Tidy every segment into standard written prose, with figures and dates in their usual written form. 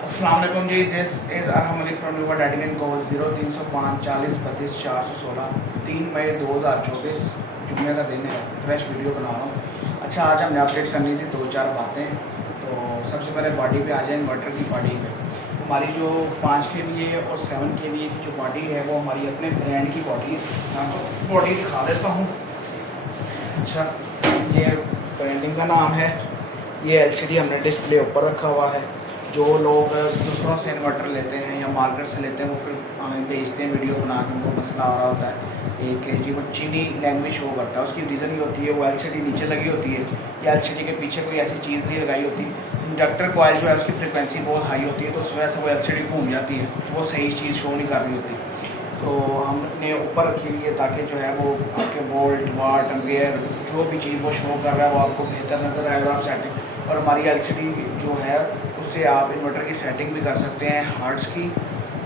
अस्सलाम वालेकुम जी, this is Arham Ali from your dieting and को 0305 40 32 416 3 मई 2024 जुम्मे का दिन है। फ्रेश वीडियो बना रहा हूँ। अच्छा, आज हमने अपडेट करनी थी दो चार बातें। तो सबसे पहले बॉडी पे आ जाए, इन्वर्टर की बॉडी पे। हमारी जो 5 के लिए और 7 के लिए की जो बॉडी है वो हमारी अपने ब्रांड की बॉडी है। मैं आपको बॉडी दिखा देता हूँ। अच्छा, ये ब्रांडिंग का नाम है। ये एलसीडी हमने डिस्प्ले ऊपर रखा हुआ है। जो लोग दूसरों से इन्वर्टर लेते हैं या मार्केट से लेते हैं वो फिर हमें भेजते हैं वीडियो बना के, उनको मसला आ रहा होता है एक जी वो चीनी लैंग्वेज शो करता है। उसकी रीज़न ये होती है वो एलसीडी नीचे लगी होती है या एलसीडी के पीछे कोई ऐसी चीज़ नहीं लगाई होती। इंडक्टर कॉइल जो है उसकी फ्रिक्वेंसी बहुत हाई होती है, तो उस वजह से वो एलसीडी घूम जाती है, वो सही चीज़ शो नहीं कर रही होती। तो हमने ऊपर रखी हुई है ताकि जो है वो आपके वोल्ट वाट एम्पेयर जो भी चीज़ वो शो कर रहा है वो आपको बेहतर नज़र आएगा। आप सेटिंग और हमारी एलसीडी जो है उससे आप इन्वर्टर की सेटिंग भी कर सकते हैं, हर्ट्ज़ की,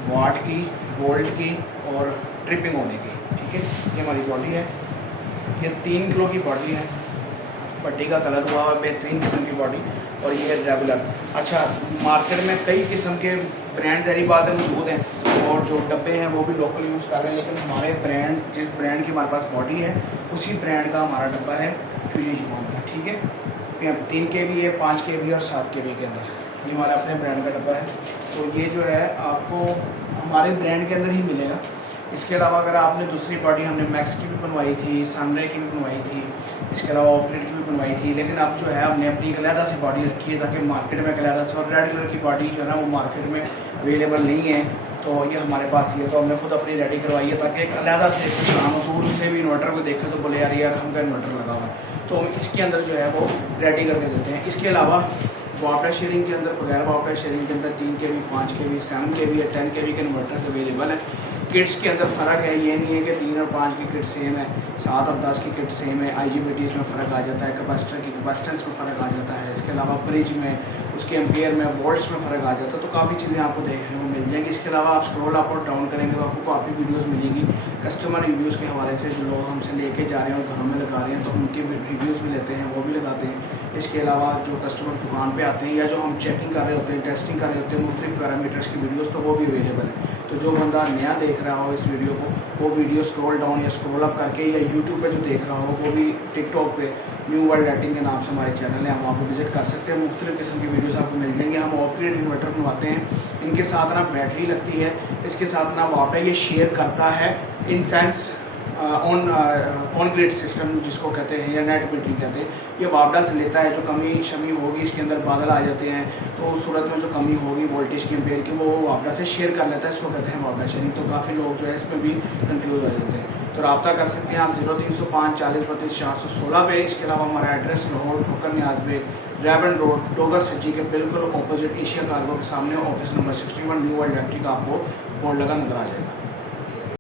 वाट की, वोल्ट की और ट्रिपिंग होने की। ठीक है, ये हमारी बॉडी है। ये 3 किलो की बॉडी है। पट्टी का कलर हुआ है बेहतरीन किस्म की बॉडी और ये है रेगुलर। अच्छा, मार्केट में कई किस्म के ब्रांड जहरी बात है मौजूद हैं और जो डब्बे हैं वो भी लोकल यूज़ कर रहे हैं, लेकिन हमारे ब्रांड जिस ब्रांड की हमारे पास बॉडी है उसी ब्रांड का हमारा डब्बा है फ्यूजियन का। ठीक है, 3 के भी है, 5 के भी और 7 के भी के अंदर ये हमारा अपने ब्रांड का डब्बा है। तो ये जो है आपको हमारे ब्रांड के अंदर ही मिलेगा। इसके अलावा अगर आपने दूसरी बॉडी हमने मैक्स की भी बनवाई थी, सनरे की भी बनवाई थी, इसके अलावा ऑफलेट की भी बनवाई थी, लेकिन अब जो है हमने अपनी एक अलहदा सी बॉडी रखी है ताकि मार्केट में एक अलहदा सी, और रेड कलर की बॉडी जो है ना वो मार्केट में अवेलेबल नहीं है। तो ये हमारे पास ये तो हमने खुद अपनी रेडी करवाई है ताकि एक अलहदा से दूर से भी इन्वर्टर को देखे तो बोले यार हमका इन्वर्टर लगा हुआ है, तो हम इसके अंदर जो है वो रेडी करके देते हैं। इसके अलावा वाटर शेयरिंग के अंदर, बगैर वाटर शेयरिंग के अंदर 3 के भी, 5 के भी, 7 के भी या 10 के भी के इन्वर्टर्स अवेलेबल है। किट्स के अंदर फ़र्क है, ये नहीं है कि 3 और 5 की किट सेम है, 7 और 10 की किट सेम है। IGBTs में फ़र्क आ जाता है, कैपेसिटर की कैपेसिटेंस में फ़र्क आ जाता है, इसके अलावा ब्रिज में, उसके एम्पेयर में, वोल्ट्स में फ़र्क आ जाता है। तो काफ़ी चीज़ें आपको देखने को मिल जाएंगी। इसके अलावा आप स्क्रॉल अप और डाउन करेंगे तो आपको काफ़ी वीडियोज़ मिलेंगी कस्टमर रिव्यूज़ के हवाले से, जो लोग हमसे लेके जा रहे हैं और घरों में लगा रहे हैं तो उनके रिव्यूज़ भी लेते हैं, वो भी लगाते हैं। इसके अलावा जो कस्टमर दुकान पे आते हैं या जो हम चेकिंग कर रहे होते हैं, टेस्टिंग कर रहे होते हैं मुख्तलिफ पैरामीटर्स की वीडियोस, तो वो भी अवेलेबल है। तो जो बंदा नया देख रहा हो इस वीडियो को, वो वीडियो स्क्रॉल डाउन या स्क्रॉल अप करके या यूट्यूब पे जो देख रहा हो वो भी टिकटॉक पे न्यू वर्ल्ड डाइटिंग के नाम से हमारे चैनल है, हम आपको विजिट कर सकते हैं। मुख्तलिफ किस्म की वीडियोस आपको मिल जाएंगी। हम ऑफ ग्रिड इन्वर्टर बनवाते हैं, इनके साथ ना बैटरी लगती है, इसके साथ ना वाटर ये शेयर करता है in sense on grid system जिसको कहते हैं या नेट मीटरिंग कहते हैं। ये वापडा से लेता है, जो कमी शमी होगी इसके अंदर बादल आ जाते हैं तो उस सूरत में जो कमी होगी वोल्टेज की एम्पेयर की वो वापडा से शेयर कर लेता है, इसको कहते हैं वापडा शेयरिंग। तो काफ़ी लोग जो है इसमें भी कन्फ्यूज़ हो जाते हैं। तो रब्ता कर सकते हैं आप 0305 40 32 416 पे। इसके अलावा हमारा एड्रेस लाहौर ठोकर न्याज पे, रेवन रोड, डोगर सज्जी के बिल्कुल अपोजिट एशिया कार्गो के सामने, office number 61, new world electric का आपको बोर्ड लगा नजर आ जाएगा।